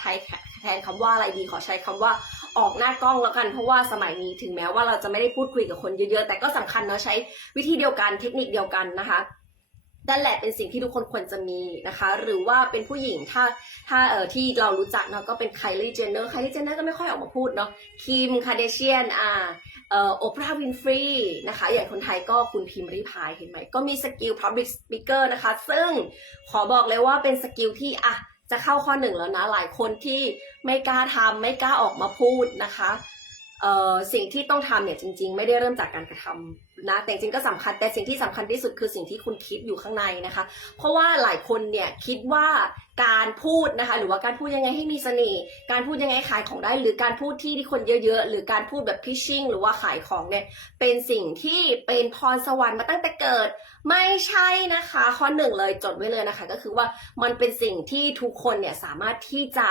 ไทยแทนคำว่าอะไรดีขอใช้คำว่าออกหน้ากล้องแล้วกัน เพราะว่าสมัยนี้ถึงแม้ว่าเราจะไม่ได้พูดคุยกับคนเยอะๆ แต่ก็สำคัญเนาะใช้วิธีเดียวกันเทคนิคเดียวกันนะคะนั่นแหละเป็นสิ่งที่ทุกคนควรจะมีนะคะ หรือว่าเป็นผู้หญิงถ้าถ้าเอ่อที่เรารู้จักเนาะก็เป็นไคลี่เจนเนอร์ไคลี่เจนเนอร์ก็ไม่ค่อยออกมาพูดเนาะคิมคาเดเชียนอ่าเอ่อโอปราห์วินฟรีนะคะ อย่างคนไทยก็คุณพิมพ์ริพายเห็นไหมก็มีสกิล Public Speaker นะคะ ซึ่งขอบอกเลยว่าเป็นสกิลที่อะ จะเข้าข้อหนึ่งแล้วนะหลายคนที่ไม่กล้าทำไม่กล้าออกมาพูดนะคะเอ่อสิ่งที่ต้องทำเนี่ยจริง ๆ ไม่ได้เริ่มจากการกระทำนะแต่จริงๆก็สำคัญแต่สิ่งที่สำคัญที่สุดคือสิ่งที่คุณคิดอยู่ข้างในนะคะ เพราะว่าหลายคนเนี่ยคิดว่า การพูดนะคะ หรือว่าการพูดยังไงให้มีเสน่ห์การพูดยังไงขายของได้ หรือการพูดที่ที่คนเยอะๆ หรือการพูดแบบพิชชิ่งหรือว่าขายของเนี่ยเป็นสิ่งที่เป็นพรสวรรค์มาตั้งแต่เกิด ไม่ใช่นะคะ ข้อหนึ่งเลยจดไว้เลยนะคะ ก็คือว่ามันเป็นสิ่งที่ทุกคนเนี่ยสามารถที่จะ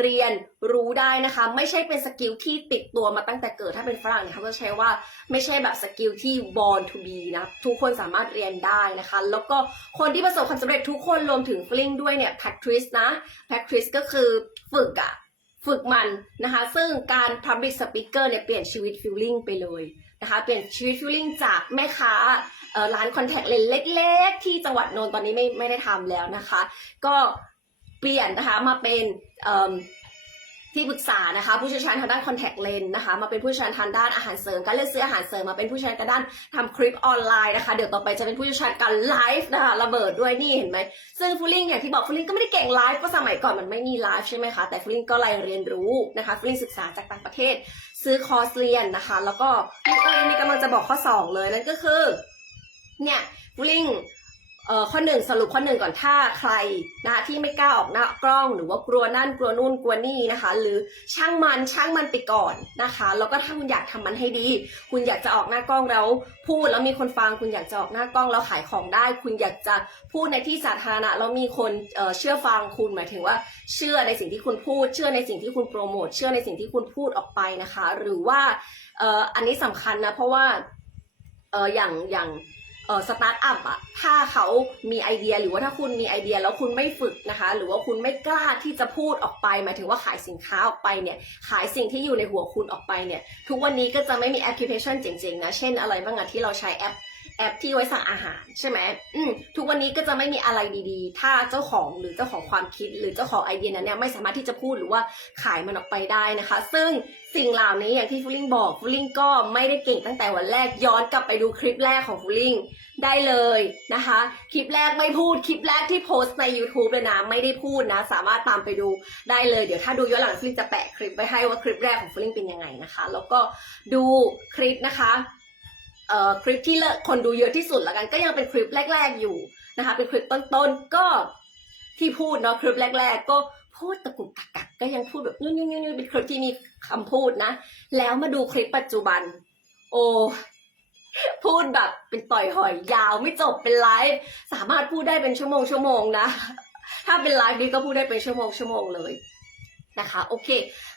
เรียนรู้ได้นะคะ ไม่ใช่เป็นสกิลที่ติดตัวมาตั้งแต่เกิดถ้าเป็นฝรั่งเนี่ยเขาก็ใช้ว่าไม่ใช่แบบสกิลที่ born to be นะทุกคนสามารถเรียนได้นะคะ แล้วก็คนที่ประสบความสำเร็จทุกคนรวมถึงฟลิงด้วยเนี่ย practice นะ practice ก็คือฝึกอะฝึกมันนะคะ ซึ่งการ public speaker เนี่ยเปลี่ยนชีวิต feeling ไปเลยนะคะ เปลี่ยนชีวิต feeling จากแม่ค้าร้านคอนแทคเลนส์เล็ก ๆ ที่จังหวัดนนท์ตอนนี้ไม่ไม่ได้ทำแล้วนะคะ ก็เปลี่ยนนะคะมาเป็น ที่ปรึกษานะคะ ผู้เชี่ยวชาญทางด้านคอนแทคเลนส์นะคะ มาเป็นผู้เชี่ยวชาญทางด้านอาหารเสริม การเลือกซื้ออาหารเสริมมาเป็นผู้เชี่ยวชาญทางด้านทำคลิปออนไลน์นะคะ เดี๋ยวต่อไปจะเป็นผู้เชี่ยวชาญการไลฟ์นะคะระเบิดด้วยนี่เห็นไหมซึ่งฟูลิงอย่างที่บอกฟูลิงก็ไม่ได้เก่งไลฟ์เพราะสมัยก่อนมันไม่มีไลฟ์ใช่ไหมคะแต่ฟูลิงก็ไล่เรียนรู้นะคะฟูลิงศึกษาจากต่างประเทศ ซื้อคอร์สเรียนนะคะ แล้วก็นี่เองนี่กำลังจะบอกข้อสองเลยนั่นก็คือเนี่ยฟูลิง เอ่อข้อหนึ่งสรุปข้อหนึ่งก่อนถ้าใครนะคะที่ไม่กล้าออกหน้ากล้องหรือว่ากลัวนั่นกลัวนู่นกลัวนี่นะคะ หรือช่างมันช่างมันไปก่อนนะคะแล้วก็ถ้าคุณอยากทำมันให้ดี คุณอยากจะออกหน้ากล้องแล้ว พูดแล้วมีคนฟังคุณอยากจะออกหน้ากล้องแล้วขายของได้ คุณอยากจะพูดในที่สาธารณะแล้วมีคนเอ่อเชื่อฟังคุณหมายถึงว่า เชื่อในสิ่งที่คุณพูด เชื่อในสิ่งที่คุณโปรโมทเชื่อในสิ่งที่คุณพูดออกไปนะคะ หรือว่าเอ่ออันนี้สำคัญนะเพราะว่าเอ่ออย่างอย่าง สตาร์ทอัพอะถ้าเขามีไอเดียหรือว่าถ้าคุณมีไอเดียแล้วคุณไม่ฝึกนะคะ หรือว่าคุณไม่กล้าที่จะพูดออกไป หมายถึงว่าขายสินค้าออกไปเนี่ย ขายสิ่งที่อยู่ในหัวคุณออกไปเนี่ย ทุกวันนี้ก็จะไม่มีแอปพลิเคชันเจ๋งๆนะ เช่นอะไรบ้างอะที่เราใช้แอป แอปที่ไว้สั่งอาหารใช่ไหมอืมทุกวันนี้ก็จะไม่มีอะไรดีๆ ถ้าเจ้าของหรือเจ้าของความคิด หรือเจ้าของไอเดียนั้นเนี่ยไม่สามารถที่จะพูดหรือว่าขายมันออกไปได้นะคะ ซึ่งสิ่งเหล่านี้อย่างที่ฟูลิงบอกฟูลิงก็ไม่ได้เก่งตั้งแต่วันแรกย้อนกลับไปดูคลิปแรกของฟูลิงได้เลยนะคะ คลิปแรกไม่พูดคลิปแรกที่โพสต์ใน YouTube เลยนะไม่ได้พูดนะ สามารถตามไปดูได้เลยเดี๋ยวถ้าดูย้อนหลังฟูลิงจะแปะคลิปไว้ให้ว่าคลิปแรกของฟูลิงเป็นยังไงนะคะ แล้วก็ดูคลิปนะคะ คลิปที่เลคนดูเยอะที่สุดละกันก็ยังเป็นคลิปแรก ๆอยู่นะคะ เป็นคลิปต้นๆก็ที่พูดเนาะคลิปแรก ๆ ก็พูดตะกุกตะกักก็ยังพูดแบบยุ่ยๆๆๆเป็นคลิปที่มีคำพูดนะ แล้วมาดูคลิปปัจจุบัน โอ้พูดแบบเป็นต่อยหอยยาวไม่จบเป็นไลฟ์สามารถพูดได้เป็นชั่วโมงชั่วโมงนะ ถ้าเป็นไลฟ์นี้ก็พูดได้เป็นชั่วโมงชั่วโมงเลยนะคะ โอเค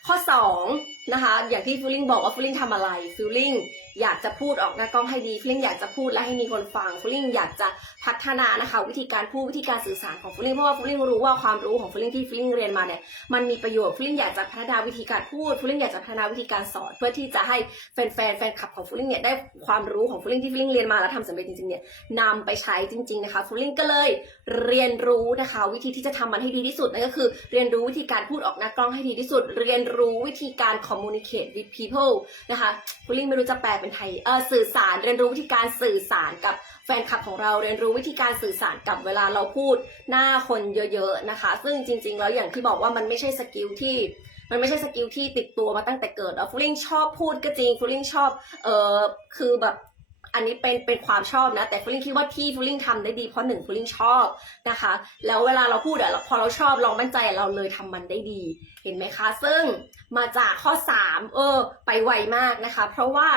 ข้อ2นะคะ อย่างที่ฟิลลิ่งบอกว่าฟิลลิ่งทำอะไรฟิลลิ่งอยากจะพูดออกหน้ากล้องให้ดีฟิลลิ่งอยากจะพูดและให้มีคนฟังฟิลลิ่งอยากจะพัฒนานะคะ วิธีการพูดวิธีการสื่อสารของฟิลลิ่งเพราะว่าฟิลลิ่งรู้ว่าความรู้ของฟิลลิ่งที่ฟิลลิ่งเรียนมาเนี่ยมันมีประโยชน์ฟิลลิ่งอยากจะพัฒนาวิธีการพูดฟิลลิ่งอยากจะพัฒนาวิธีการสอนเพื่อที่จะให้แฟนๆแฟนคลับของฟิลลิ่งเนี่ยได้ความรู้ของฟิลลิ่งที่ฟิลลิ่งเรียนมาแล้วทำสำเร็จจริงๆเนี่ยนำไปใช้จริง ๆนะคะฟิลลิ่งก็เลยเรียนรู้นะคะ วิธีที่จะทำมันให้ดีที่สุดนั่นก็คือ เรียนรู้วิธีการพูดออกหน้ากล้องให้ดีที่สุด เรียนรู้วิธีการ communicate with people นะคะฟูลิ่งไม่รู้จะแปลเป็นไทยเออสื่อสารเรียนรู้วิธีการสื่อสารกับแฟนคลับของเราเรียนรู้วิธีการสื่อสารกับเวลาเราพูดหน้าคนเยอะๆนะคะ ซึ่งจริง ๆ แล้วอย่างที่บอกว่ามันไม่ใช่สกิลที่มันไม่ใช่สกิลที่ติดตัวมาตั้งแต่เกิดแล้วฟูลิ่งชอบพูดก็จริงฟูลิ่งชอบเออคือแบบ อันนี้เป็นเป็นความชอบนะ แต่ฟูลิ่งคิดว่าที่ฟูลิ่งทำได้ดีเพราะหนึ่งฟูลิ่งชอบนะคะ แล้วเวลาเราพูดอะพอเราชอบเรามั่นใจเราเลยทำมันได้ดี เห็นไหมคะ ซึ่งมาจากข้อ 3 เออ ไปไวมากนะคะ เพราะว่า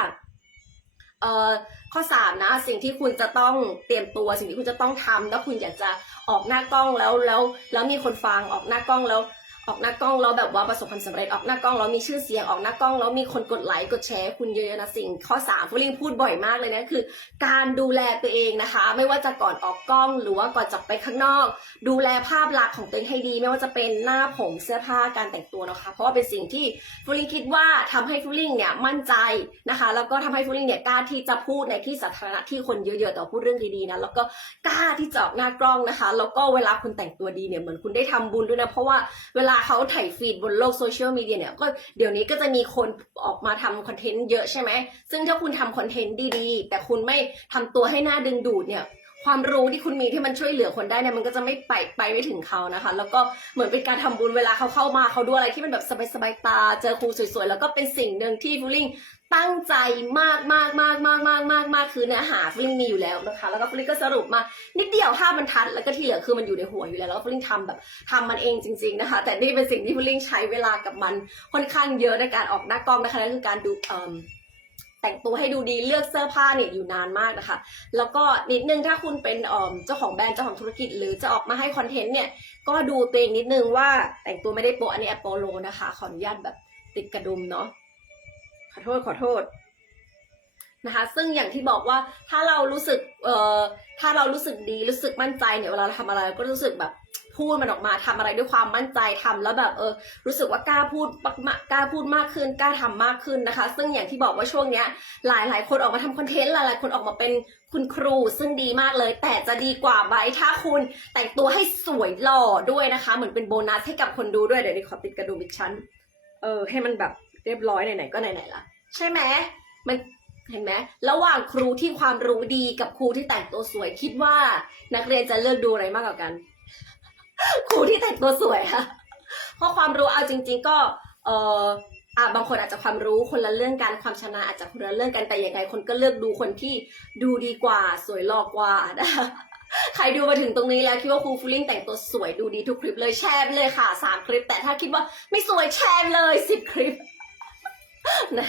เอ่อข้อ3นะสิ่งที่คุณจะต้องเตรียมตัว สิ่งที่คุณจะต้องทำแล้วคุณอยากจะออกหน้ากล้องแล้วแล้วแล้วมีคนฟังออกหน้ากล้องแล้ว ออกหน้ากล้องแล้วแบบว่าประสบความสำเร็จออกหน้ากล้องแล้วมีชื่อเสียงออกหน้ากล้องแล้วมีคนกดไลค์กดแชร์คุณเยอะๆนะสิ่งข้อสามฟูลิงพูดบ่อยมากเลยนะคือ การดูแลตัวเองนะคะ ไม่ว่าจะก่อนออกกล้องหรือว่าก่อนจะไปข้างนอก ดูแลภาพลักษณ์ของตัวเองให้ดี ไม่ว่าจะเป็นหน้าผมเสื้อผ้าการแต่งตัวนะคะ เพราะว่าเป็นสิ่งที่ฟูลิงคิดว่าทำให้ฟูลิงเนี่ยมั่นใจนะคะ แล้วก็ทำให้ฟูลิงเนี่ยกล้าที่จะพูดในที่สาธารณะที่คนเยอะๆแต่ว่าพูดเรื่องดีๆนะแล้วก็กล้าที่จะออกหน้ากล้องนะคะ แล้วก็เวลาคุณแต่งตัวดีเนี่ยเหมือนคุณได้ทำบุญด้วยนะเพราะว่าเวลาเขาถ่ายฟีดบนโลกโซเชียลมีเดียเนี่ยก็เดี๋ยวนี้ก็จะมีคนออกมาทำคอนเทนต์เยอะใช่ไหม ซึ่งถ้าคุณทำคอนเทนต์ดีๆ แต่คุณไม่ทำตัวให้หน้าดึงดูดเนี่ย ความรู้ที่คุณมีที่มันช่วยเหลือคนได้เนี่ยมันก็จะไม่ไปไปไม่ถึงเขานะคะ แล้วก็เหมือนเป็นการทำบุญเวลาเขาเข้ามาเขาดูอะไรที่มันแบบสบายๆตา เจอครูสวยๆ แล้วก็เป็นสิ่งหนึ่งที่ฟูลิ่งตั้งใจมากมากมากมากมากมากมากคือเนื้อหาฟูลิ่งมีอยู่แล้วนะคะ แล้วก็ฟูลิ่งก็สรุปมานิดเดียวห้าบรรทัด แล้วก็ที่เหลือคือมันอยู่ในหัวอยู่แล้วแล้วฟูลิ่งทำแบบทำมันเองจริง ๆนะคะ แต่นี่เป็นสิ่งที่ฟูลิ่งใช้เวลากับมันค่อนข้างเยอะในการออกหน้ากล้องนะคะนั่นคือการดูเอ่ม แต่งตัวให้ดูดีเลือกเสื้อผ้าเนี่ยอยู่นานมากนะคะ แล้วก็นิดนึงถ้าคุณเป็นเจ้าของแบรนด์เจ้าของธุรกิจ หรือจะออกมาให้คอนเทนต์เนี่ยก็ดูตัวเองนิดนึงว่าแต่งตัวไม่ได้โปะอันนี้แอปโปโลนะคะขออนุญาตแบบติดกระดุมเนาะขอโทษขอโทษนะคะซึ่งอย่างที่บอกว่าถ้าเรารู้สึกเอ่อถ้าเรารู้สึกดีรู้สึกมั่นใจเนี่ยเวลาเราทำอะไรเราก็รู้สึกแบบ พูดมันออกมาทำอะไรด้วยความมั่นใจทำแล้วแบบเออรู้สึกว่ากล้าพูดมากกล้าพูดมากขึ้นกล้าทำมากขึ้นนะคะ ซึ่งอย่างที่บอกว่าช่วงเนี้ยหลายหลายคนออกมาทำคอนเทนต์หลายหลายคนออกมาเป็นคุณครูซึ่งดีมากเลย แต่จะดีกว่าไหมถ้าคุณแต่งตัวให้สวยหล่อด้วยนะคะ เหมือนเป็นโบนัสให้กับคนดูด้วยเดี๋ยวนี้ขอติดกระดุมอีกชั้นเออให้มันแบบเรียบร้อยไหนๆก็ไหนๆละใช่ไหมมันเห็นไหมระหว่างครูที่ความรู้ดีกับครูที่แต่งตัวสวยคิดว่านักเรียนจะเลือกดูอะไรมากกว่ากัน ครูที่แต่งตัวสวยค่ะ เพราะความรู้เอาจริง ๆ ก็เอออะบางคนอาจจะความรู้คนละเรื่องกันความชำนาญอาจจะคนละเรื่องกันแต่อยังไงคนก็เลือกดูคนที่ดูดีกว่า สวยหลอกกว่านะคะใครดูมาถึงตรงนี้แล้วคิดว่าครูฟูลิ่งแต่งตัวสวยดูดีทุกคลิปเลยแชร์ไปเลยค่ะสามคลิป แต่ถ้าคิดว่าไม่สวยแชร์เลยสิบคลิปนะ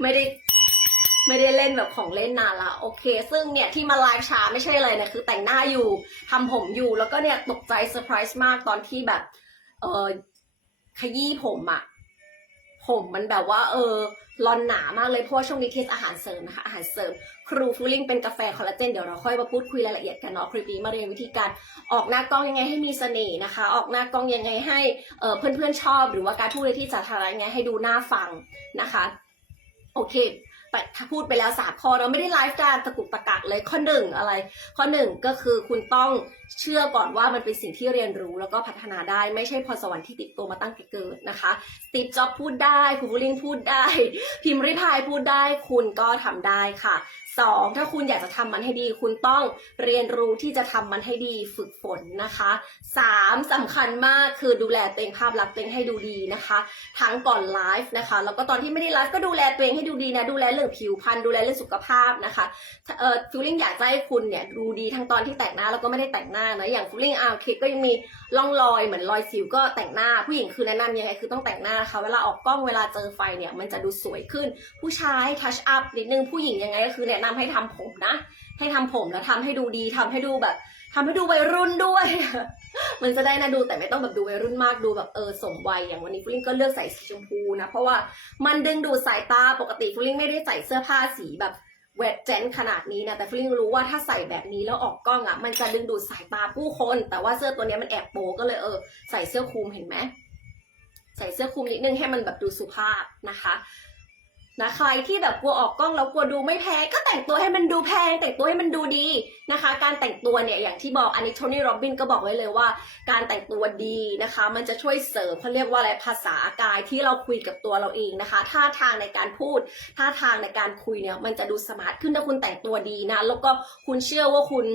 ไม่ได้ ไม่ได้เล่นแบบของเล่นนานละโอเค ซึ่งเนี่ยที่มาไลฟ์ช้าไม่ใช่เลยนะคือแต่งหน้าอยู่ทำผมอยู่แล้วก็เนี่ยตกใจเซอร์ไพรส์มากตอนที่แบบเออขยี้ผมอะผมมันแบบว่าเออรอนหนามากเลยเพราะว่าช่วงนี้เทสอาหารเสริมนะคะอาหารเสริม ครูฟูลิ่งเป็นกาแฟคอลลาเจนเดี๋ยวเราค่อยมาพูดคุยรายละเอียดกันเนาะคลิปนี้มาเรียนวิธีการออกหน้ากล้องยังไงให้มีเสน่ห์นะคะ ออกหน้ากล้องยังไงให้เออเพื่อนๆชอบ หรือว่าการพูดในที่สาธารณะยังไงให้ดูน่าฟังนะคะ โอเค พูดไปแล้วสามข้อเราไม่ได้ไลฟ์การตะกุกตะกักเลยข้อหนึ่งอะไร ข้อหนึ่งก็คือคุณต้องเชื่อก่อนว่ามันเป็นสิ่งที่เรียนรู้แล้วก็พัฒนาได้ไม่ใช่พรสวรรค์ที่ติดตัวมาตั้งแต่เกิดนะคะสตีฟจ็อบพูดได้คุณบูลิงพูดได้ พิมพ์ริพายพูดได้คุณก็ทำได้ค่ะ สองถ้าคุณอยากจะทำมันให้ดี คุณต้องเรียนรู้ที่จะทำมันให้ดีฝึกฝนนะคะสามสำคัญมากคือดูแลตัวเองภาพลักษณ์ตัวเองให้ดูดีนะคะ ทั้งก่อนไลฟ์นะคะ แล้วก็ตอนที่ไม่ได้ไลฟ์ก็ดูแลตัวเองให้ดูดีนะ ดูแลเรื่องผิวพรรณดูแลเรื่องสุขภาพนะคะเอ่อฟิลลิ่งอยากจะให้คุณเนี่ยดูดีทั้งตอนที่แต่งหน้าแล้วก็ไม่ได้แต่งหน้านะอย่างฟิลลิ่งอาเคก็ยังมีร่องรอยเหมือนรอยสิวก็แต่งหน้า ผู้หญิงคือแนะนำยังไงคือต้องแต่งหน้านะคะเวลาออกกล้องเวลาเจอไฟเนี่ยมันจะดูสวยขึ้น ผู้ชายทัชอัพนิดนึงผู้หญิงยังไงก็คือแนะนำให้ทำผมนะ ให้ทำผมแล้วทำให้ดูดีทำให้ดูแบบทำให้ดูวัยรุ่นด้วย มันจะได้นะดูแต่ไม่ต้องแบบดูวัยรุ่นมากดูแบบเออสมวัยอย่างวันนี้ฟลิงก็เลือกใส่สีชมพูนะเพราะว่ามันดึงดูดสายตาปกติฟลิงไม่ได้ใส่เสื้อผ้าสีแบบเวทเจนขนาดนี้นะแต่ฟลิงรู้ว่าถ้าใส่แบบนี้แล้วออกกล้องอะ่ะ มันจะดึงดูดสายตาผู้คน แต่ว่าเสื้อตัวนี้มันแอบโป๊ก็เลยเออใส่เสื้อคลุมเห็นไหมใส่เสื้อคลุมนิดนึงให้มันแบบดูสุภาพนะคะ นะใครที่แบบกลัวออกกล้องแล้วกลัวดูไม่แพงก็แต่งตัวให้มันดูแพง แต่งตัวให้มันดูดีนะคะ การแต่งตัวเนี่ยอย่างที่บอกอันนี้โทนี่โรบินก็บอกไว้เลยว่า การแต่งตัวดีนะคะ มันจะช่วยเสริมเขาเรียกว่าอะไรภาษากายที่เราคุยกับตัวเราเองนะคะท่าทางในการพูดท่าทางในการคุยเนี่ยมันจะดูสมาร์ทขึ้นถ้าคุณแต่งตัวดีนะแล้วก็คุณเชื่อว่าคุณ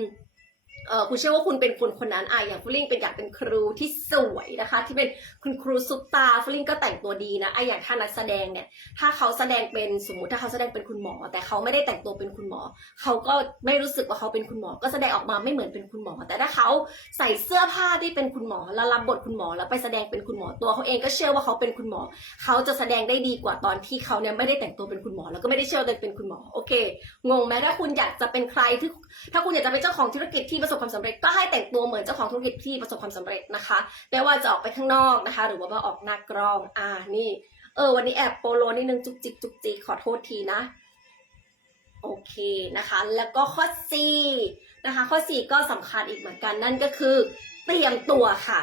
เออคุณเชื่อว่าคุณเป็นคนคนนั้นอะอย่างฟลิงเป็นอยากเป็นครูที่สวยนะคะ ที่เป็นคุณครูซุปตาฟลิงก็แต่งตัวดีนะไอะอย่างถ้านักแสดงเนี่ย ถ้าเขาแสดงเป็นสมมติถ้าเขาแสดงเป็นคุณหมอ แต่เขาไม่ได้แต่งตัวเป็นคุณหมอ เขาก็ไม่รู้สึกว่าเขาเป็นคุณหมอ ก็แสดงออกมาไม่เหมือนเป็นคุณหมอ แต่ถ้าเขาใส่เสื้อผ้าที่เป็นคุณหมอแล้วรับบทคุณหมอแล้วไปแสดงเป็นคุณหมอตัวเขาเองก็เชื่อว่าเขาเป็นคุณหมอ เขาจะแสดงได้ดีกว่าตอนที่เขาเนี่ยไม่ได้แต่งตัวเป็นคุณหมอ แล้วก็ไม่ได้เชื่อว่าเองเป็นคุณหมอโอเคงงไหมถ้าคุณอยากจะเป็นใครที่ถ้าคุณอยากจะเป็นเจ้าของธุรกิจที่ประสบสบความสำเร็จก็ให้แต่งตัวเหมือนเจ้าของธุรกิจที่ประสบความสำเร็จนะคะไม่ว่าจะออกไปข้างนอกนะคะ หรือว่ามาออกหน้ากล้องอ่านี่เออวันนี้แอบโปโลนิดนึงจุกจิกจุกจิกขอโทษทีนะโอเคนะคะ แล้วก็ข้อ C นะคะ ข้อ 4 ก็สำคัญอีกเหมือนกันนั่นก็คือ เตรียมตัวค่ะ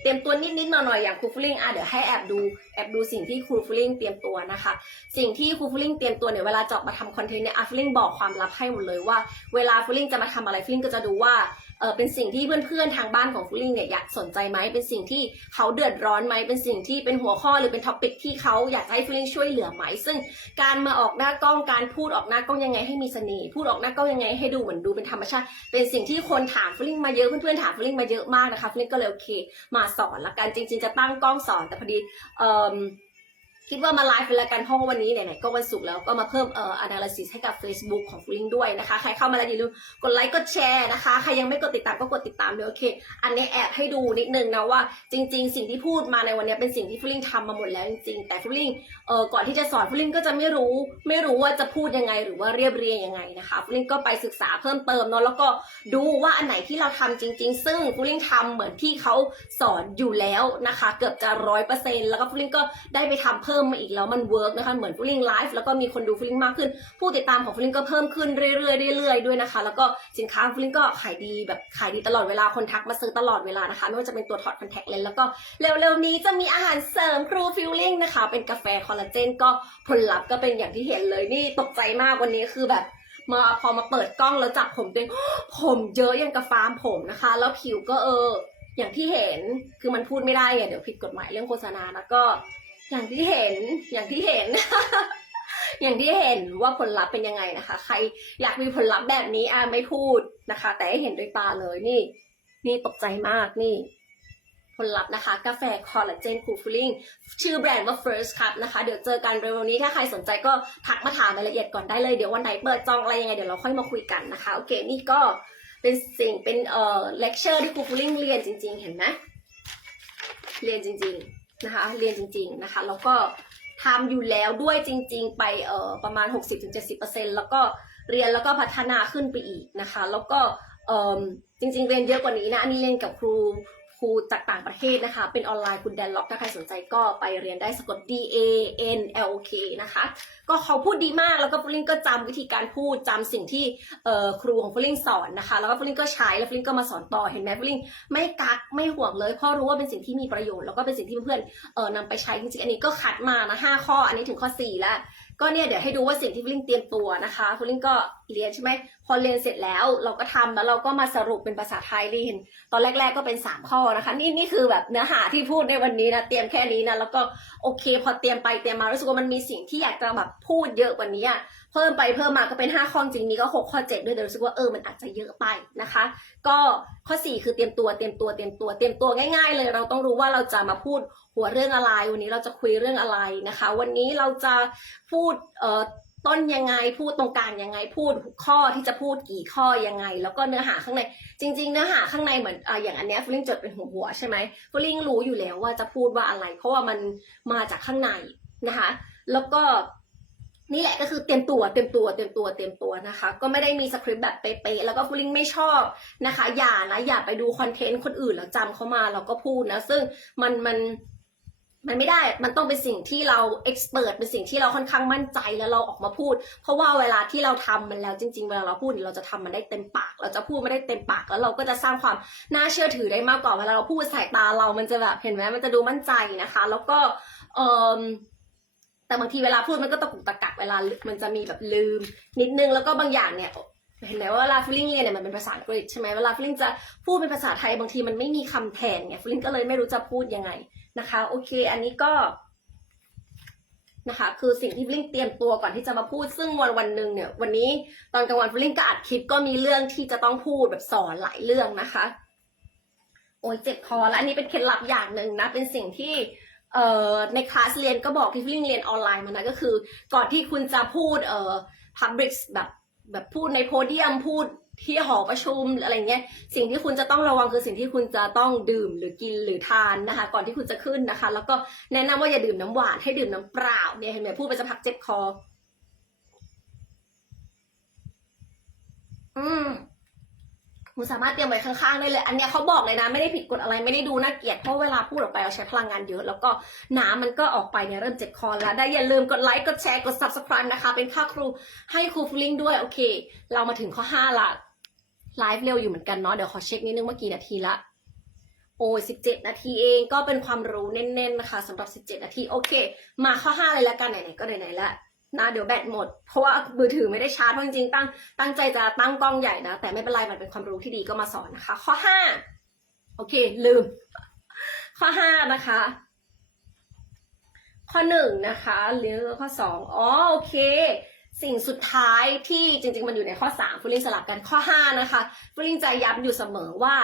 เตรียมตัวนิดๆหน่อยๆอย่างคูฟลิงอะเดี๋ยวให้แอบดูแอบดูสิ่งที่ครูฟลิงเตรียมตัวนะคะ สิ่งที่ครูฟลิงเตรียมตัวเนี่ยเวลาจะออกมาทำคอนเทนต์เนี่ยอะฟลิงบอกความลับให้หมดเลยว่า เวลาฟลิงจะมาทำอะไรฟลิงก็จะดูว่าเออเป็นสิ่งที่เพื่อนๆทางบ้านของฟลิงเนี่ยอยากสนใจไหมเป็นสิ่งที่เขาเดือดร้อนไหมเป็นสิ่งที่เป็นหัวข้อหรือเป็นท็อปิกที่เขาอยากให้ฟลิงช่วยเหลือไหม ซึ่งการมาออกหน้ากล้องการพูดออกหน้ากล้องยังไงให้มีเสน่ห์พูดออกหน้ากล้องยังไงให้ดูเหมือนดูเป็นธรรมชาติ เป็นสิ่งที่คนถามฟลิงมาเยอะเพื่อนๆถามฟลิงมาเยอะมากนะคะฟลิงก็เลยโอเค มาสอนละกันจริง ๆ จะตั้งกล้องสอนแต่พอดีเออ um, คิดว่ามาไลฟ์เป็นละกันเพราะว่าวันนี้ไหนๆก็วันศุกร์แล้วก็มาเพิ่มเอ่อ analysis ให้กับ Facebook ของฟลิงด้วยนะคะ ใครเข้ามาแล้วอย่าลืมกดไลค์กดแชร์นะคะ ใครยังไม่กดติดตามก็กดติดตามด้วยโอเค อันนี้แอบให้ดูนิดนึงนะว่าจริง ๆ สิ่งที่พูดมาในวันนี้เป็นสิ่งที่ฟลิงทำมาหมดแล้วจริงๆ แต่ฟลิงเอ่อก่อนที่จะสอนฟลิงก็จะไม่รู้ไม่รู้ว่าจะพูดยังไงหรือว่าเรียบเรียงยังไงนะคะฟลิงก็ไปศึกษาเพิ่มเติมเนาะแล้วก็ดูว่าอันไหนที่เราทำจริง ๆ ซึ่งฟลิงทำเหมือนที่เขาสอนอยู่แล้วนะคะ เกือบจะร้อยเปอร์เซ็นแล้วก็ฟลิงก็ได้ไปทำเพิ่มมาอีกแล้วมันเวิร์กนะคะเหมือนฟลิงไลฟ์แล้วก็มีคนดูฟลิงมากขึ้น ผู้ติดตามของฟลิงก็เพิ่มขึ้นเรื่อยๆเรื่อยๆด้วยนะคะ แล้วก็สินค้าฟลิงก็ขายดีแบบขายดีตลอดเวลาคนทักมาซื้อตลอดเวลานะคะ ไม่ว่าจะเป็นตัวถอดคอนแทคเลนส์แล้วก็เร็วๆนี้จะมีอาหารเสริมครูฟิลลิ่งนะคะ เป็นกาแฟคอลลาเจนก็ผลลัพธ์ก็เป็นอย่างที่เห็นเลยนี่ตกใจมากวันนี้คือแบบมาพอมาเปิดกล้องแล้วจับผมตัวเองผมเยอะอย่างกับฟาร์มผมนะคะ แล้วผิวก็เอออย่างที่เห็นคือมันพูดไม่ได้ไงเดี๋ยวผิดกฎหมายเรื่องโฆษณานะก็ อย่างที่เห็นอย่างที่เห็น อย่างที่เห็นว่าผลลัพธ์เป็นยังไงนะคะ ใครอยากมีผลลัพธ์แบบนี้อะไม่พูดนะคะ แต่ให้เห็นด้วยตาเลยนี่ นี่ตกใจมากนี่ ผลลัพธ์นะคะ กาแฟคอลลาเจนคูฟูลิ่งชื่อแบรนด์ว่า First Cup นะคะ เดี๋ยวเจอกันเร็วๆนี้ถ้าใครสนใจก็ทักมาถามรายละเอียดก่อนได้เลยเดี๋ยววันไหนเปิดจองอะไรยังไงเดี๋ยวเราค่อยมาคุยกันนะคะโอเคนี่ก็เป็นสิ่งเป็นเอ่อเลคเชอร์ที่คูฟูลิ่งเรียนจริง ๆ เห็นไหมเรียนจริง ๆ นะคะเรียนจริงๆนะคะแล้วก็ทำอยู่แล้วด้วยจริง ๆ ไปเอ่อประมาณ 60-70%แล้วก็เรียนแล้วก็พัฒนาขึ้นไปอีกนะคะ แล้วก็เอ่อจริงๆ เรียนเยอะกว่านี้นะอันนี้เรียนกับครู รูจากต่างประเทศนะคะ เป็นออนไลน์คุณแดนล็อกถ้าใครสนใจก็ไปเรียนได้สะกด D A N L O K นะคะ ก็เขาพูดดีมากแล้วก็ฟลิงก็จำวิธีการพูดจำสิ่งที่ครูของฟลิงสอนนะคะ แล้วก็ฟลิงก็ใช้แล้วฟลิงก็มาสอนต่อเห็นไหมฟลิงไม่กักไม่ห่วงเลยเพราะรู้ว่าเป็นสิ่งที่มีประโยชน์แล้วก็เป็นสิ่งที่เพื่อนเออนำไปใช้จริงๆอันนี้ก็คัดมานะห้าข้ออันนี้ถึงข้อสี่แล้วก็เนี่ยเดี๋ยวให้ดูว่าสิ่งที่ฟลิงเตรียมตัวนะคะฟลิงก็ เรียนใช่ไหมพอเรียนเสร็จแล้วเราก็ทำแล้วเราก็มาสรุปเป็นภาษาไทยเรียนตอนแรก ๆ ก็เป็น 3 ข้อนะคะ นี่นี่คือแบบเนื้อหาที่พูดในวันนี้นะเตรียมแค่นี้นะแล้วก็โอเค พอเตรียมไปเตรียมมารู้สึกว่ามันมีสิ่งที่อยากจะแบบพูดเยอะกว่านี้อะเพิ่มไปเพิ่มมาก็เป็น 5 ข้อจริงนี้ก็ 6 ข้อ 7 ด้วยแต่รู้สึกว่าเออมันอาจจะเยอะไปนะคะ ก็ข้อ 4 คือเตรียมตัวเตรียมตัวเตรียมตัวเตรียมตัวง่าย ๆ เลย เราต้องรู้ว่าเราจะมาพูดหัวเรื่องอะไร วันนี้เราจะคุยเรื่องอะไรนะคะ วันนี้เราจะพูดเอ่อ ต้นยังไงพูดตรงกลางยังไงพูดข้อที่จะพูดกี่ข้อยังไง แล้วก็เนื้อหาข้างใน จริง ๆ เนื้อหาข้างในเหมือนอ่าอย่างอันเนี้ยฟลิงจดเป็นหัวหัวใช่ไหมฟลิงรู้อยู่แล้วว่าจะพูดว่าอะไร เพราะว่ามันมาจากข้างในนะคะ แล้วก็นี่แหละก็คือเตรียมตัวเตรียมตัวเตรียมตัวเตรียมตัวนะคะ ก็ไม่ได้มีสคริปต์แบบเป๊ะๆแล้วก็ฟลิงไม่ชอบนะคะ อย่านะอย่าไปดูคอนเทนต์คนอื่นแล้วจำเขามาแล้วก็พูดนะซึ่งมันมัน มันไม่ได้ มันต้องเป็นสิ่งที่เราเอ็กซ์เพรสเป็นสิ่งที่เราค่อนข้างมั่นใจแล้วเราออกมาพูด เพราะว่าเวลาที่เราทำมันแล้วจริง ๆ เวลาเราพูดเราจะทำมันได้เต็มปาก เราจะพูดไม่ได้เต็มปากแล้วเราก็จะสร้างความน่าเชื่อถือได้มากกว่าเวลาเราพูดสายตาเรา มันจะแบบเห็นไหมมันจะดูมั่นใจนะคะ แล้วก็เอ่อแต่บางทีเวลาพูดมันก็ตะกุกตะกักเวลา มันจะมีแบบลืม นิดนึงแล้วก็บางอย่างเนี่ยเห็นไหมว่าเวลาฟลิงเรียนเนี่ยมันเป็นภาษาอังกฤษใช่ไหมเวลาฟลิงจะพูดเป็นภาษาไทยบางทีมันไม่มีคำแทนไงฟลิงก็เลยไม่รู้จะพูดยังไง นะคะ โอเค อันนี้ก็นะคะ คือสิ่งที่ฟลิงเตรียมตัวก่อนที่จะมาพูด ซึ่งวันวันหนึ่งเนี่ย วันนี้ตอนกลางวันฟลิงก็อัดคลิปก็มีเรื่องที่จะต้องพูดแบบสอนหลายเรื่องนะคะ โอ้ยเจ็บคอแล้วอันนี้เป็นเคล็ดลับอย่างหนึ่งนะ เป็นสิ่งที่เอ่อในคลาสเรียนก็บอกที่ฟลิงเรียนออนไลน์มานะก็คือ ก่อนที่คุณจะพูดเอ่อ public แบบแบบพูดในโพเดียมพูด ที่หอประชุมหรือะไรเงี้ยสิ่งที่คุณจะต้องระวังคือสิ่งที่คุณจะต้องดื่มหรือกินหรือทานนะคะ ก่อนที่คุณจะขึ้นนะคะ แล้วก็แนะนำว่าอย่าดื่มน้ำหวานให้ดื่มน้ำเปล่าเนี่ยเห็นไหมพูดไปจะพักเจ็บคอ อืมคุณสามารถเตรียมไว้ข้างๆได้เลย อันเนี้ยเขาบอกเลยนะ ไม่ได้ผิดกฎอะไรไม่ได้ดูน่าเกลียดเพราะเวลาพูดออกไปเราใช้พลังงานเยอะ แล้วก็น้ำมันก็ออกไปเนี่ยเริ่มเจ็บคอแล้วได้อย่าลืมกดไลค์กดแชร์กด subscribe นะคะ เป็นค่าครูให้ครูฟลิงด้วย โอเค เรามาถึงข้อ 5 ละ ไลฟ์เร็วอยู่เหมือนกันเนาะเดี๋ยวขอเช็คนิดนึงว่ากี่นาทีละโอ้ย17 นาทีเองก็เป็นความรู้เน้นๆนะคะสำหรับ 17 นาทีโอเค มาข้อ 5 เลยละกันไหนๆก็ไหนๆละนะเดี๋ยวแบตหมด เพราะว่ามือถือไม่ได้ชาร์จเพราะจริงๆตั้งตั้งใจจะตั้งกล้องใหญ่นะ แต่ไม่เป็นไรมันเป็นความรู้ที่ดีก็มาสอนนะคะ ข้อ 5 โอเค ลืม ข้อ 5 นะคะ ข้อ 1 นะคะหรือข้อ 2 อ๋อโอเค สิ่งสุดท้ายที่จริงๆ มันอยู่ในข้อ 3 ฟูลิงสลับกันข้อ 5 นะคะ ฟูลิงจะย้ำอยู่เสมอว่า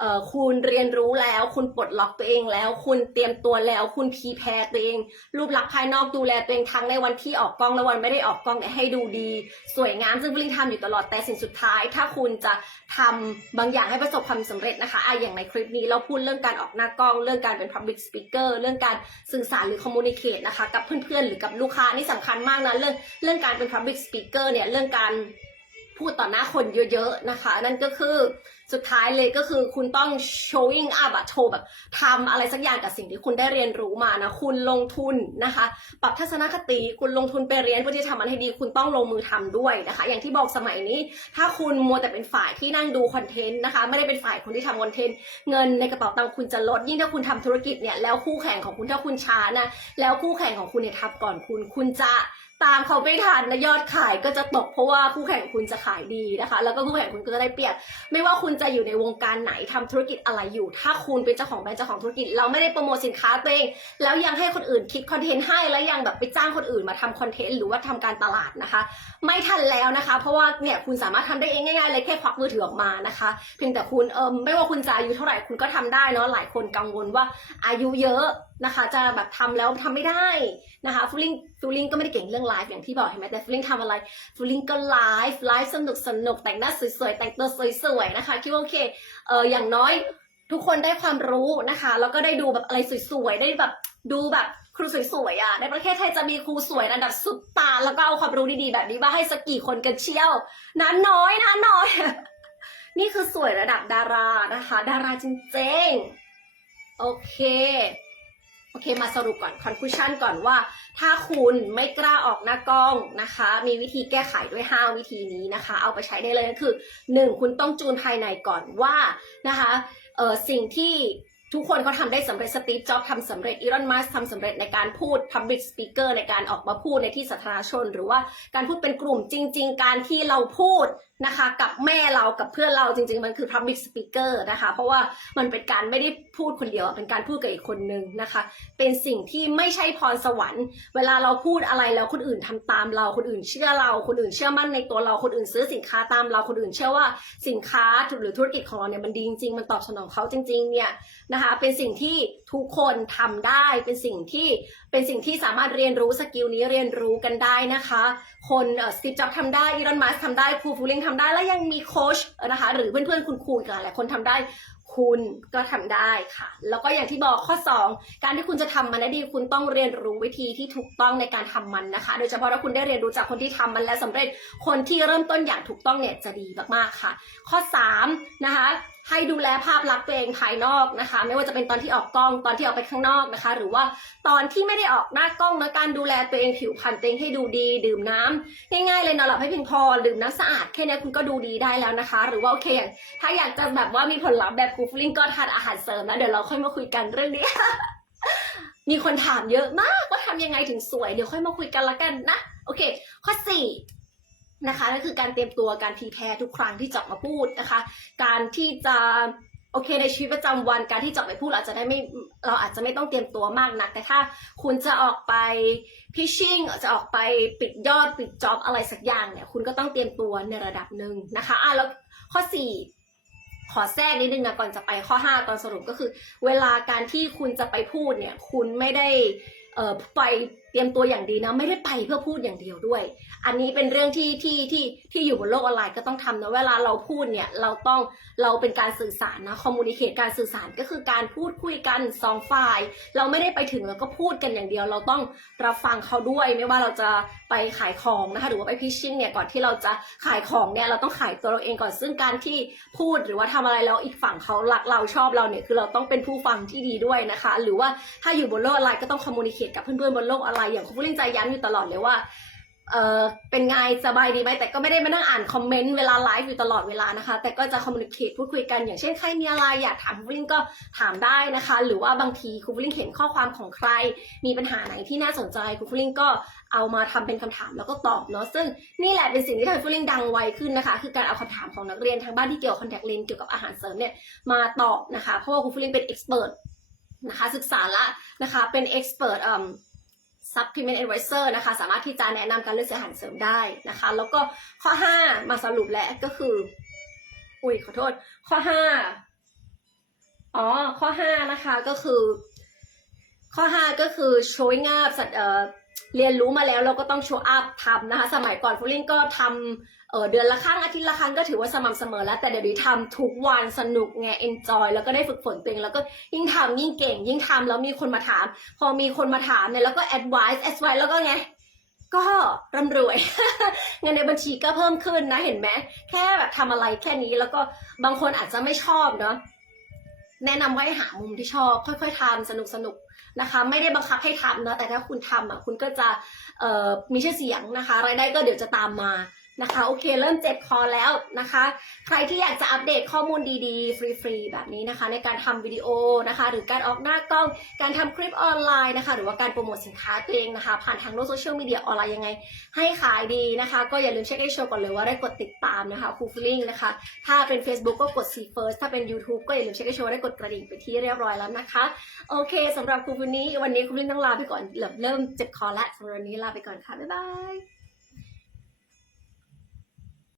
เอ่อคุณเรียนรู้แล้ว คุณปลดล็อกตัวเองแล้ว คุณเตรียมตัวแล้ว คุณพีแพรตัวเอง รูปลักษณ์ภายนอกดูแลตัวเองทั้งในวันที่ออกกล้องและวันไม่ได้ออกกล้องเนี่ยให้ดูดี สวยงามซึ่งฟลิงทำอยู่ตลอดแต่สิ่งสุดท้าย ถ้าคุณจะทำบางอย่างให้ประสบความสำเร็จนะคะอะอย่างในคลิปนี้เราพูดเรื่องการออกหน้ากล้อง เรื่องการเป็น Public Speaker เรื่องการสื่อสารหรือ Communicate นะคะ กับเพื่อนๆ หรือกับลูกค้านี่สำคัญมากนะเรื่องเรื่องการเป็น Public Speaker เนี่ยเรื่องการพูดต่อหน้าคนเยอะๆนะคะ นั่นก็คือ สุดท้ายเลยก็คือคุณต้อง showing up อะโชว์แบบทำอะไรสักอย่างกับสิ่งที่คุณได้เรียนรู้มานะ คุณลงทุนนะคะ ปรับทัศนคติ คุณลงทุนไปเรียนเพื่อที่จะทำมันให้ดี คุณต้องลงมือทำด้วยนะคะ อย่างที่บอกสมัยนี้ ถ้าคุณมัวแต่เป็นฝ่ายที่นั่งดูคอนเทนต์นะคะ ไม่ได้เป็นฝ่ายคนที่ทำคอนเทนต์ เงินในกระเป๋าตังค์คุณจะลด ยิ่งถ้าคุณทำธุรกิจเนี่ย แล้วคู่แข่งของคุณถ้าคุณช้านะ แล้วคู่แข่งของคุณเนี่ยทับก่อนคุณ คุณจะ ตามเขาไม่ทันนะยอดขายก็จะตกเพราะว่าคู่แข่งคุณจะขายดีนะคะ แล้วก็คู่แข่งคุณก็จะได้เปรียบไม่ว่าคุณจะอยู่ในวงการไหนทำธุรกิจอะไรอยู่ ถ้าคุณเป็นเจ้าของแบรนด์เจ้าของธุรกิจ เราไม่ได้โปรโมทสินค้าตัวเอง แล้วยังให้คนอื่นคิดคอนเทนต์ให้แล้วยังแบบไปจ้างคนอื่นมาทำคอนเทนต์หรือว่าทำการตลาดนะคะ ไม่ทันแล้วนะคะ เพราะว่าเนี่ยคุณสามารถทำได้เองง่ายๆเลยแค่ควักมือถือออกมานะคะเพียงแต่คุณเออไม่ว่าคุณจะอายุเท่าไหร่คุณก็ทำได้เนาะหลายคนกังวลว่าอายุเยอะ นะคะจะแบบทำแล้วทำไม่ได้นะคะฟูลิงฟูลิงก็ไม่ได้เก่งเรื่องไลฟ์อย่างที่บอกเห็นไหมแต่ฟูลิงทำอะไรฟูลิงก็ไลฟ์ไลฟ์สนุกสนุกแต่งหน้าสวยๆแต่งตัวสวยๆนะคะคิดว่าโอเคเอออย่างน้อยทุกคนได้ความรู้นะคะ แล้วก็ได้ดูแบบอะไรสวยๆได้แบบดูแบบครูสวยๆอะในประเทศไทยจะมีครูสวยระดับซุปตาแล้วก็เอาความรู้ดีๆแบบนี้มาให้สักกี่คนกันเชี่ยวนั้นน้อยนะน้อย นี่คือสวยระดับดารานะคะ ดาราจริงๆโอเค อเคมาสรุปก่อน conclusion ก่อนว่า ถ้าคุณไม่กล้าออกหน้ากล้องนะคะ มีวิธีแก้ไขด้วย 5 วิธีนี้นะคะ เอาไปใช้ได้เลยก็คือ 1. คุณต้องจูนภายในก่อนว่านะคะเออสิ่งที่ ทุกคนเขาทำได้สำเร็จสตีฟจ็อบทำสำเร็จอีรอนมัสทำสำเร็จในการพูด Public Speaker ในการออกมาพูดในที่สาธารณชน หรือว่าการพูดเป็นกลุ่มจริง ๆ การที่เราพูดนะคะ กับแม่เรากับเพื่อนเราจริง ๆ มันคือ Public Speaker นะคะ เพราะว่ามันเป็นการไม่ได้พูดคนเดียวเป็นการพูดกับอีกคนนึงนะคะ เป็นสิ่งที่ไม่ใช่พรสวรรค์ เวลาเราพูดอะไรแล้วคนอื่นทำตามเราคนอื่นเชื่อเรา คนอื่นเชื่อมั่นในตัวเราคนอื่นซื้อสินค้าตามเราคนอื่นเชื่อว่าสินค้าหรือธุรกิจของเราเนี่ยมันดีจริงๆมันตอบสนองเขาจริง ๆเนี่ยนะคะ เป็นสิ่งที่ทุกคนทำได้ เป็นสิ่งที่เป็นสิ่งที่สามารถเรียนรู้สกิลนี้เรียนรู้กันได้นะคะ คนสตีฟจ็อบทำได้อีรอนมัสทำได้ครูฟูลิงทำได้และยังมีโค้ชนะคะ หรือเพื่อนๆคุณครูอีกหลายๆคนทำได้คุณก็ทำได้ค่ะ แล้วก็อย่างที่บอกข้อ 2 การที่คุณจะทำมันได้ดีคุณต้องเรียนรู้วิธีที่ถูกต้องในการทำมันนะคะ โดยเฉพาะถ้าคุณได้เรียนรู้จากคนที่ทำมันและสำเร็จคนที่เริ่มต้นอย่างถูกต้องเนี่ยจะดีมากๆค่ะ ข้อ3นะคะ ให้ดูแลภาพลักษณ์ตัวเองภายนอกนะคะ ไม่ว่าจะเป็นตอนที่ออกกล้องตอนที่ออกไปข้างนอกนะคะ หรือว่าตอนที่ไม่ได้ออกหน้ากล้องนะการดูแลตัวเองผิวพรรณตัวเองให้ดูดี ดื่มน้ำง่ายๆเลยนอนหลับให้เพียงพอดื่มน้ำสะอาดแค่นี้คุณก็ดูดีได้แล้วนะคะ หรือว่าโอเคอย่างถ้าอยากจะแบบว่ามีผลลัพธ์แบบกูฟลิงก็ทานอาหารเสริมนะเดี๋ยวเราค่อยมาคุยกันเรื่องนี้มีคนถามเยอะมากว่าทำยังไงถึงสวยเดี๋ยวค่อยมาคุยกันละกันนะ โอเค ข้อสี่ นะคะนั่นคือการเตรียมตัวการพรีแพรทุกครั้งที่จะออกมาพูดนะคะ การที่จะโอเคในชีวิตประจำวันการที่จะออกไปพูดเราอาจจะได้ไม่เราอาจจะไม่ต้องเตรียมตัวมากนัก แต่ถ้าคุณจะออกไปพิชชิ่งจะออกไปปิดยอดปิดจ็อบอะไรสักอย่างเนี่ยคุณก็ต้องเตรียมตัวในระดับหนึ่งนะคะอะแล้วข้อสี่ขอแทรกนิดนึงนะก่อนจะไปข้อ 5 ตอนสรุปก็คือ เวลาการที่คุณจะไปพูดเนี่ยคุณไม่ได้เอ่อไปเตรียมตัวอย่างดีนะไม่ได้ไปเพื่อพูดอย่างเดียวด้วย อันนี้เป็นเรื่องที่ที่ที่ที่อยู่บนโลกออนไลน์ก็ต้องทำนะเวลาเราพูดเนี่ยเราต้องเราเป็นการสื่อสารนะคอมมูนิเคตการสื่อสารก็คือการพูดคุยกันสองฝ่าย เราไม่ได้ไปถึงแล้วก็พูดกันอย่างเดียว เราต้องรับฟังเขาด้วย ไม่ว่าเราจะไปขายของนะคะหรือว่าไปพิชชิ่งเนี่ยก่อนที่เราจะขายของเนี่ยเราต้องขายตัวเราเองก่อนซึ่งการที่พูดหรือว่าทำอะไรแล้วอีกฝั่งเขารักเราชอบเราเนี่ยคือเราต้องเป็นผู้ฟังที่ดีด้วยนะคะ หรือว่าถ้าอยู่บนโลกออนไลน์ก็ต้องคอมมูนิเคตกับเพื่อนๆบนโลกออนไลน์อย่างคุณผู้เล่นใจย้ำอยู่ตลอดเลยว่า เออเป็นไงสบายดีไหมแต่ก็ไม่ได้มานั่งอ่านคอมเมนต์เวลาไลฟ์อยู่ตลอดเวลานะคะ แต่ก็จะคอมมูนิเคตพูดคุยกันอย่างเช่นใครมีอะไรอยากถามคุณผู้เล่นก็ถามได้นะคะ หรือว่าบางทีคุณผู้เล่นเห็นข้อความของใคร มีปัญหาไหนที่น่าสนใจคุณผู้เล่นก็เอามาทำเป็นคำถามแล้วก็ตอบเนาะซึ่งนี่แหละเป็นสิ่งที่ทำให้คุณผู้เล่นดังไวขึ้นนะคะ คือการเอาคำถามของนักเรียนทางบ้านที่เกี่ยวกับคอนแทคเลนเกี่ยวกับอาหารเสริมเนี่ยมาตอบนะคะเพราะว่าคุณผู้เล่นเป็นเอ็กซ์เพรสนะคะศึกษาละนะคะเป็นเอ็กซ์เพรส supplement advisor นะคะ สามารถที่จะแนะนำการเลือกซื้ออาหารเสริมได้นะคะ แล้วก็ข้อ 5 มาสรุปแล้วก็คือ อุ้ยขอโทษ ข้อ 5 อ๋อ ข้อ 5 นะคะก็คือ ข้อ 5 ก็คือ showing up สัตว์เอ่อ เรียนรู้มาแล้วเราก็ต้อง show up ทำนะคะ สมัยก่อนฟูลินก็ทำเเดือนละครั้งอาทิตย์ละครั้งก็ถือว่าสม่ำเสมอแล้ว แต่เดี๋ยวนี้ทำทุกวันสนุกไง enjoy แล้วก็ได้ฝึกฝนตัวเองแล้วก็ยิ่งทำยิ่งเก่ง ยิ่งทำแล้วมีคนมาถาม พอมีคนมาถามเนี่ยแล้วก็ advice advice แล้วก็ไงก็ร่ำรวยเงินในบัญชีก็เพิ่มขึ้นนะเห็นไหมแค่แบบทำอะไรแค่นี้แล้วก็บางคนอาจจะไม่ชอบเนาะ แนะนำว่าให้หามุมที่ชอบ ค่อย ๆทำสนุกสนุกๆนะคะ ไม่ได้บังคับให้ทำนะแต่ถ้าคุณทำอะคุณก็จะเอ่อมีชื่อเสียงนะคะรายได้ก็เดี๋ยวจะตามมา นะคะโอเคเริ่มเจ็บคอแล้วนะคะ ใครที่อยากจะอัปเดตข้อมูลดีๆ ฟรีๆ แบบนี้นะคะ ในการทำวิดีโอนะคะ หรือการออกหน้ากล้อง การทำคลิปออนไลน์นะคะ หรือว่าการโปรโมทสินค้าตัวเองนะคะ ผ่านทางโลกโซเชียลมีเดียออนไลน์ยังไง ให้ขายดีนะคะ ก็อย่าลืมเช็คให้โชว์ก่อนเลยว่าได้กดติดตามนะคะคูฟิลลิ่งนะคะ ถ้าเป็น Facebook ก็กด see first ถ้าเป็น YouTube ก็อย่าลืมเช็คให้โชว์ได้กดกระดิ่งไปที่เรียบร้อยแล้วนะคะ โอเคสำหรับครูฟิลนี้วันนี้ครูฟิลลิ่งต้องลาไปก่อนเริ่มเริ่มเจ็บคอแล้วสำหรับวันนี้ลาไปก่อนค่ะบ๊ายบาย